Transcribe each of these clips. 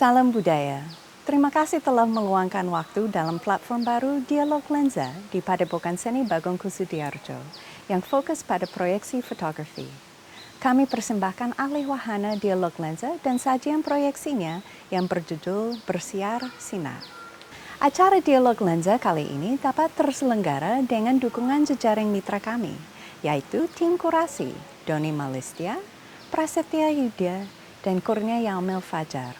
Salam budaya. Terima kasih telah meluangkan waktu dalam platform baru Dialog Lensa di Padepokan Seni Bagong Kusudiarjo yang fokus pada proyeksi fotografi. Kami persembahkan alih wahana Dialog Lensa dan sajian proyeksinya yang berjudul Bersiar Sinar. Acara Dialog Lensa kali ini dapat terselenggara dengan dukungan jejaring mitra kami, yaitu tim kurasi Doni Malistia, Prasetya Yudha, dan Kurnia Yamil Fajar.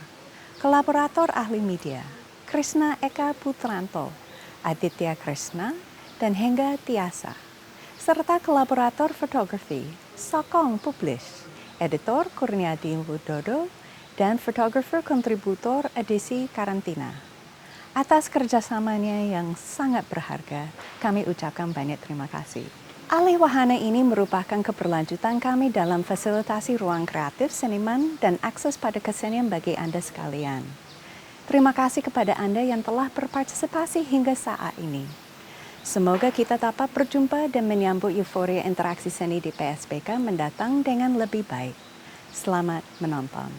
Kolaborator ahli media, Krishna Eka Putranto, Aditya Krishna, dan Hengga Tiasa. Serta kolaborator fotografi, Sokong Publish, editor Kurniadi Widodo, dan fotografer kontributor edisi Karantina. Atas kerjasamanya yang sangat berharga, kami ucapkan banyak terima kasih. Alih wahana ini merupakan keberlanjutan kami dalam fasilitasi ruang kreatif seniman dan akses pada kesenian bagi Anda sekalian. Terima kasih kepada Anda yang telah berpartisipasi hingga saat ini. Semoga kita dapat berjumpa dan menyambut euforia interaksi seni di PSBK mendatang dengan lebih baik. Selamat menonton.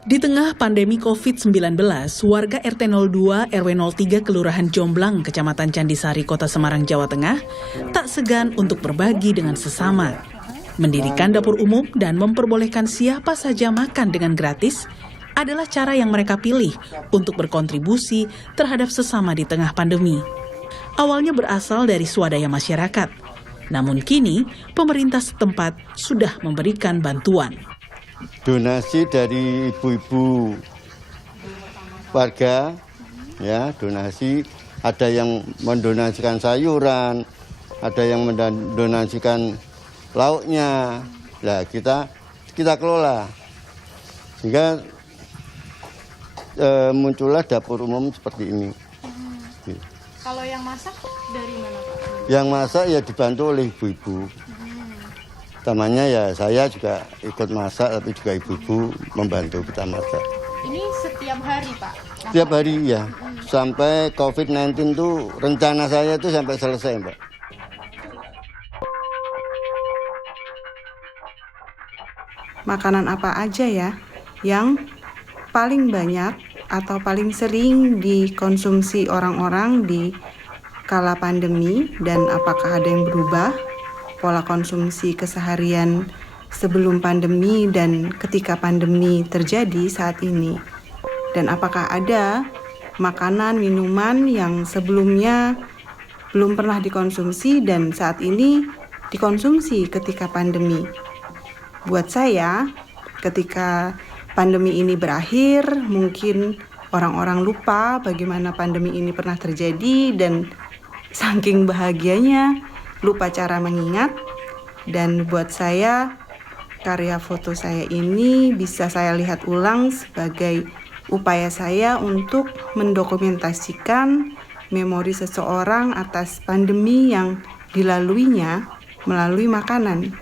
Di tengah pandemi COVID-19, warga RT 02 RW 03 Kelurahan Jomblang, Kecamatan Candisari, Kota Semarang, Jawa Tengah, tak segan untuk berbagi dengan sesama. Mendirikan dapur umum dan memperbolehkan siapa saja makan dengan gratis adalah cara yang mereka pilih untuk berkontribusi terhadap sesama di tengah pandemi. Awalnya berasal dari swadaya masyarakat, namun kini pemerintah setempat sudah memberikan bantuan. Donasi dari ibu-ibu warga, ya, donasi, ada yang mendonasikan sayuran, ada yang mendonasikan lauknya. Nah, kita kelola sehingga muncullah dapur umum seperti ini. Kalau yang masak dari mana, Pak? Yang masak ya dibantu oleh ibu-ibu. Utamanya ya saya juga ikut masak, tapi juga ibu-ibu membantu kita masak. Ini setiap hari, Pak? Setiap hari ya, sampai COVID-19 tuh rencana saya itu sampai selesai, Mbak. Makanan apa aja ya yang paling banyak atau paling sering dikonsumsi orang-orang di kala pandemi, dan apakah ada yang berubah pola konsumsi keseharian sebelum pandemi dan ketika pandemi terjadi saat ini? Dan apakah ada makanan, minuman yang sebelumnya belum pernah dikonsumsi dan saat ini dikonsumsi ketika pandemi? Buat saya, ketika pandemi ini berakhir, mungkin orang-orang lupa bagaimana pandemi ini pernah terjadi dan saking bahagianya lupa cara mengingat. Dan buat saya, karya foto saya ini bisa saya lihat ulang sebagai upaya saya untuk mendokumentasikan memori seseorang atas pandemi yang dilaluinya melalui makanan.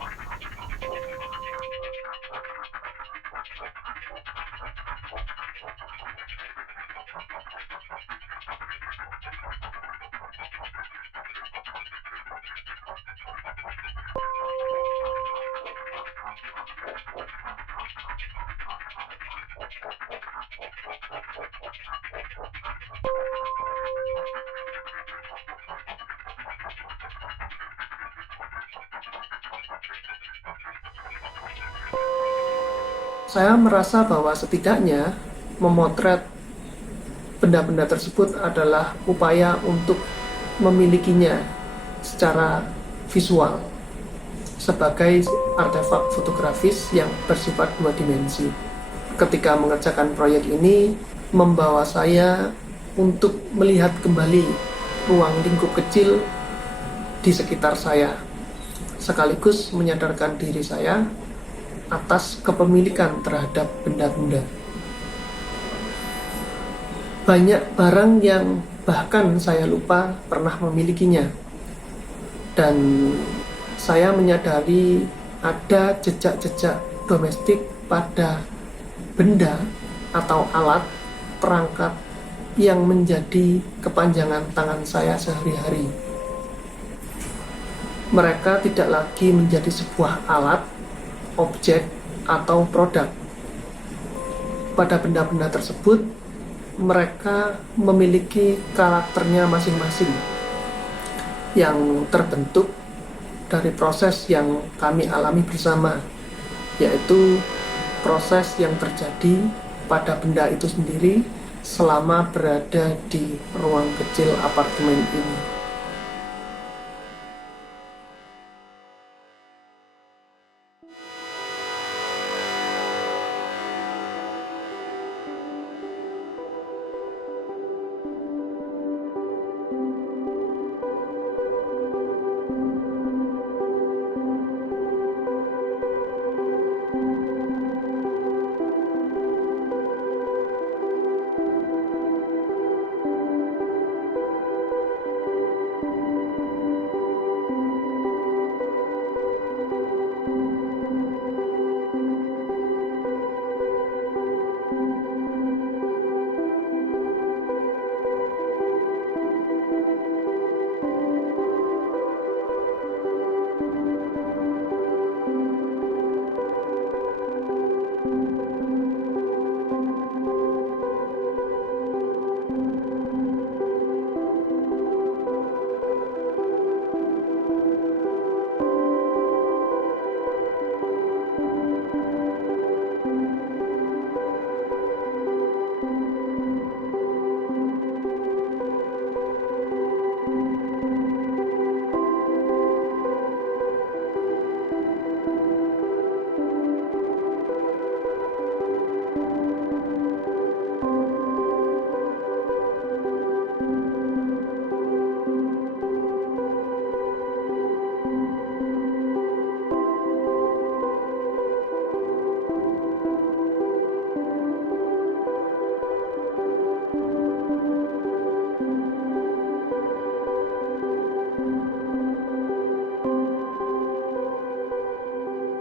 Saya merasa bahwa setidaknya memotret benda-benda tersebut adalah upaya untuk memilikinya secara visual sebagai artefak fotografis yang bersifat 2 dimensi. Ketika mengerjakan proyek ini, membawa saya untuk melihat kembali ruang lingkup kecil di sekitar saya, sekaligus menyadarkan diri saya atas kepemilikan terhadap benda-benda. Banyak barang yang bahkan saya lupa pernah memilikinya. Dan saya menyadari ada jejak-jejak domestik pada benda atau alat perangkat yang menjadi kepanjangan tangan saya sehari-hari. Mereka tidak lagi menjadi sebuah alat, objek, atau produk. Pada benda-benda tersebut, mereka memiliki karakternya masing-masing yang terbentuk dari proses yang kami alami bersama, yaitu proses yang terjadi pada benda itu sendiri selama berada di ruang kecil apartemen ini.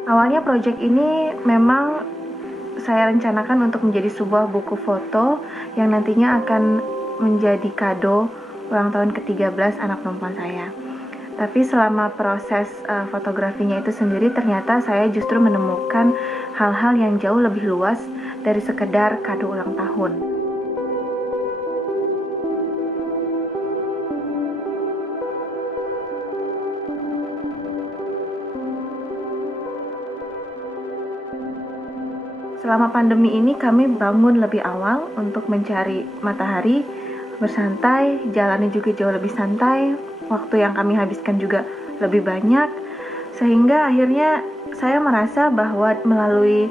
Awalnya proyek ini memang saya rencanakan untuk menjadi sebuah buku foto yang nantinya akan menjadi kado ulang tahun ke-13 anak perempuan saya. Tapi selama proses fotografinya itu sendiri ternyata saya justru menemukan hal-hal yang jauh lebih luas dari sekedar kado ulang tahun. Selama pandemi ini kami bangun lebih awal untuk mencari matahari, bersantai, jalannya juga jauh lebih santai, waktu yang kami habiskan juga lebih banyak, sehingga akhirnya saya merasa bahwa melalui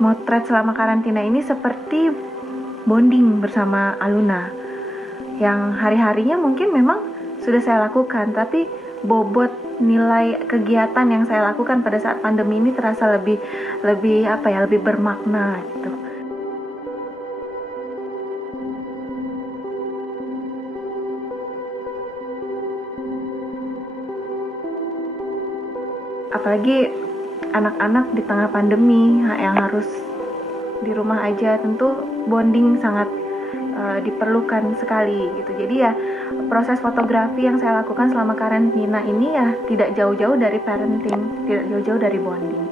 motret selama karantina ini seperti bonding bersama Aluna, yang hari-harinya mungkin memang sudah saya lakukan, tapi bobot nilai kegiatan yang saya lakukan pada saat pandemi ini terasa lebih bermakna gitu. Apalagi anak-anak di tengah pandemi yang harus di rumah aja, tentu bonding sangat diperlukan sekali gitu. Jadi ya proses fotografi yang saya lakukan selama karantina ini ya tidak jauh-jauh dari parenting, tidak jauh-jauh dari bonding.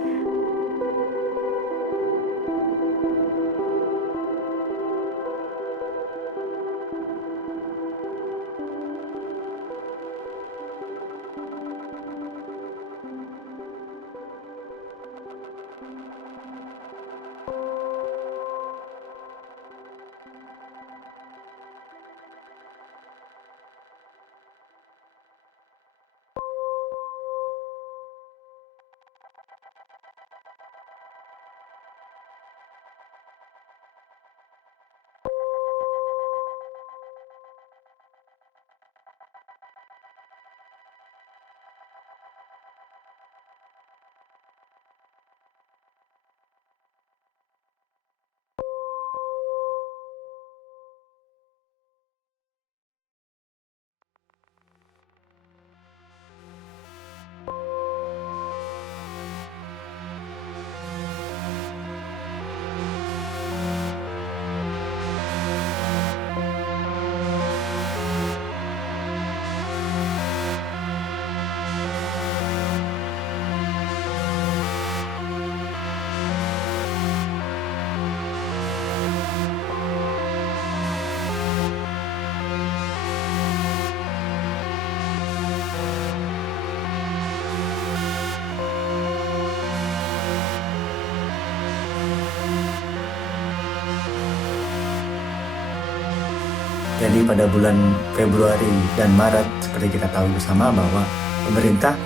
Jadi pada bulan Februari dan Maret seperti kita tahu bersama bahwa pemerintah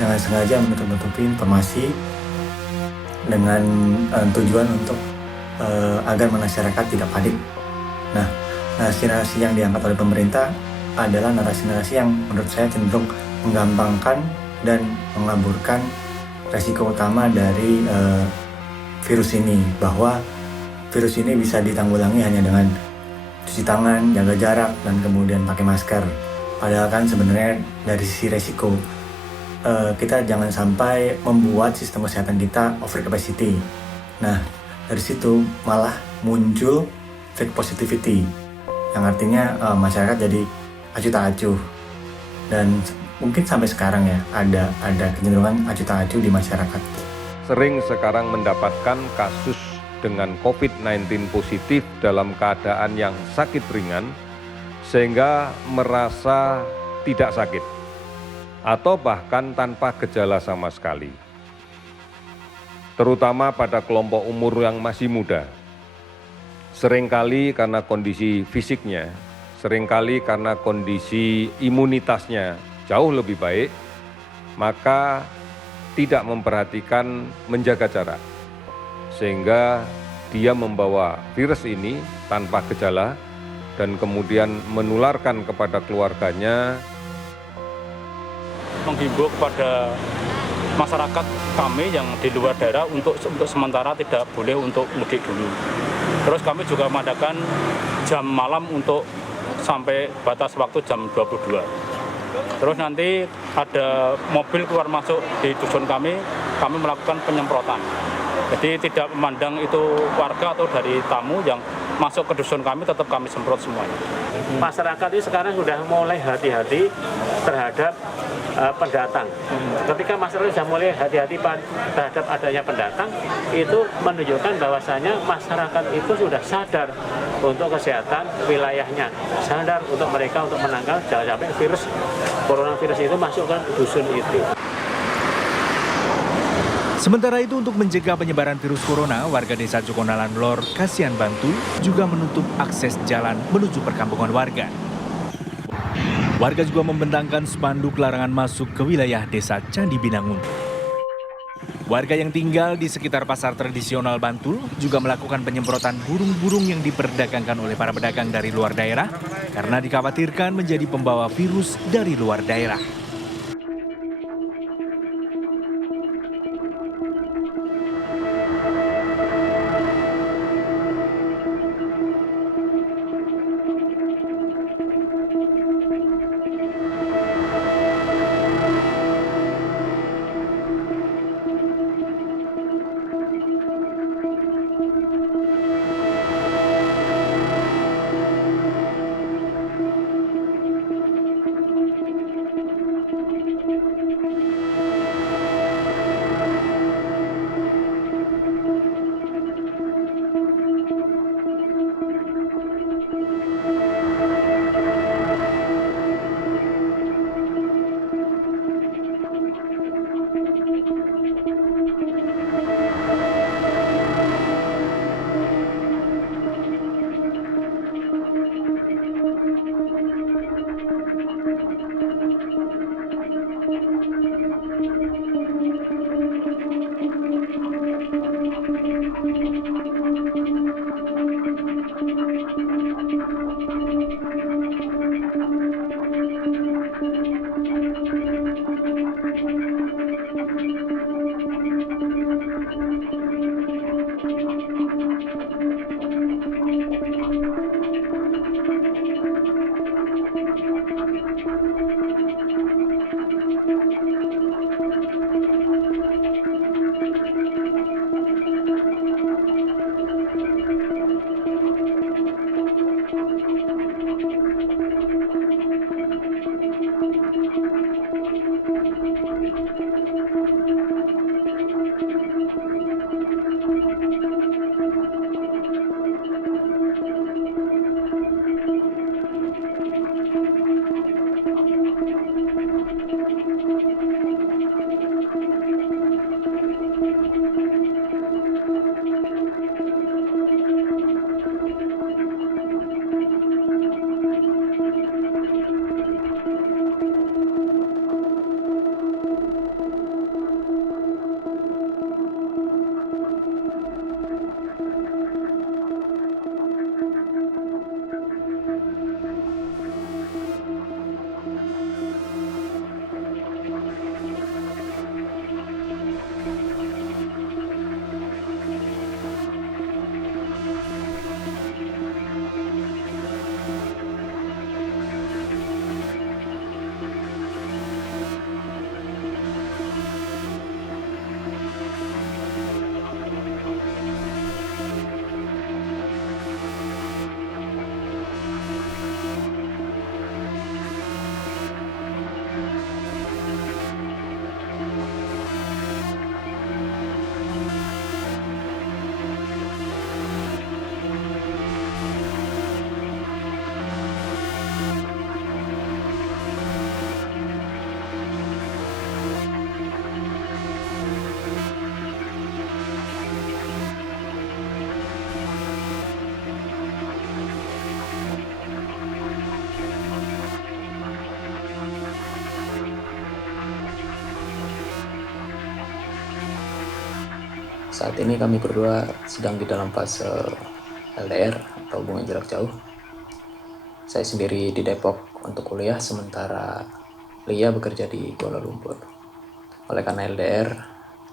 dengan sengaja menutup-nutupi informasi dengan tujuan untuk agar masyarakat tidak panik. Nah, narasi-narasi yang diangkat oleh pemerintah adalah narasi-narasi yang menurut saya cenderung menggampangkan dan mengaburkan resiko utama dari virus ini, bahwa virus ini bisa ditanggulangi hanya dengan cuci tangan, jaga jarak, dan kemudian pakai masker. Padahal kan sebenarnya dari sisi resiko kita jangan sampai membuat sistem kesehatan kita over capacity. Nah, dari situ malah muncul fake positivity, yang artinya masyarakat jadi acuh tak acuh. Dan mungkin sampai sekarang ya ada kecenderungan acuh tak acuh di masyarakat. Sering sekarang mendapatkan kasus dengan COVID-19 positif dalam keadaan yang sakit ringan, sehingga merasa tidak sakit, atau bahkan tanpa gejala sama sekali. Terutama pada kelompok umur yang masih muda. Seringkali karena kondisi fisiknya, seringkali karena kondisi imunitasnya jauh lebih baik, maka tidak memperhatikan menjaga jarak, sehingga dia membawa virus ini tanpa gejala dan kemudian menularkan kepada keluarganya. Menghimbau kepada masyarakat kami yang di luar daerah untuk sementara tidak boleh untuk mudik dulu. Terus kami juga mengadakan jam malam untuk sampai batas waktu jam 22. Terus nanti ada mobil keluar masuk di dusun kami melakukan penyemprotan. Jadi tidak memandang itu warga atau dari tamu yang masuk ke dusun kami, tetap kami semprot semuanya. Masyarakat ini sekarang sudah mulai hati-hati terhadap pendatang. Ketika masyarakat sudah mulai hati-hati terhadap adanya pendatang, itu menunjukkan bahwasanya masyarakat itu sudah sadar untuk kesehatan wilayahnya, sadar untuk mereka untuk menangkal jangan sampai coronavirus itu masuk ke dusun itu. Sementara itu, untuk mencegah penyebaran virus corona, warga desa Cokonalan Lor, Kasihan Bantul juga menutup akses jalan menuju perkampungan warga. Warga juga membentangkan spanduk larangan masuk ke wilayah desa Candi Binangun. Warga yang tinggal di sekitar pasar tradisional Bantul juga melakukan penyemprotan burung-burung yang diperdagangkan oleh para pedagang dari luar daerah karena dikhawatirkan menjadi pembawa virus dari luar daerah. Saat ini kami berdua sedang di dalam fase LDR atau hubungan jarak jauh. Saya sendiri di Depok untuk kuliah, sementara Lia bekerja di Kuala Lumpur. Oleh karena LDR,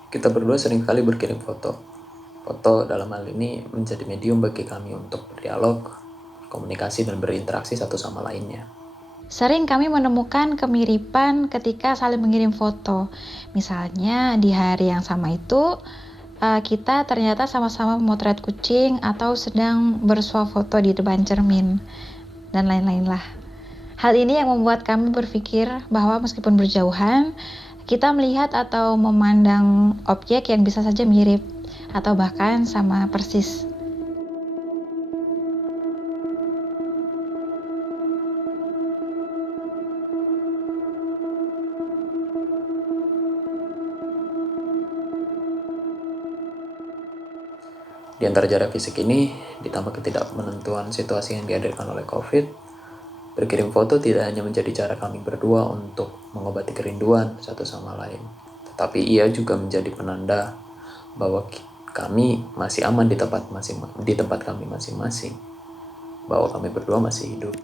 kita berdua sering kali berkirim foto. Foto dalam hal ini menjadi medium bagi kami untuk berdialog, komunikasi, dan berinteraksi satu sama lainnya. Sering kami menemukan kemiripan ketika saling mengirim foto. Misalnya di hari yang sama itu, kita ternyata sama-sama memotret kucing atau sedang bersuah foto di depan cermin, dan lain-lain lah. Hal ini yang membuat kami berpikir bahwa meskipun berjauhan, kita melihat atau memandang objek yang bisa saja mirip atau bahkan sama persis. Di antara jarak fisik ini, ditambah ketidakmenentuan situasi yang dihadirkan oleh COVID, berkirim foto tidak hanya menjadi cara kami berdua untuk mengobati kerinduan satu sama lain, tapi ia juga menjadi penanda bahwa kami masih aman di tempat kami masing-masing, bahwa kami berdua masih hidup.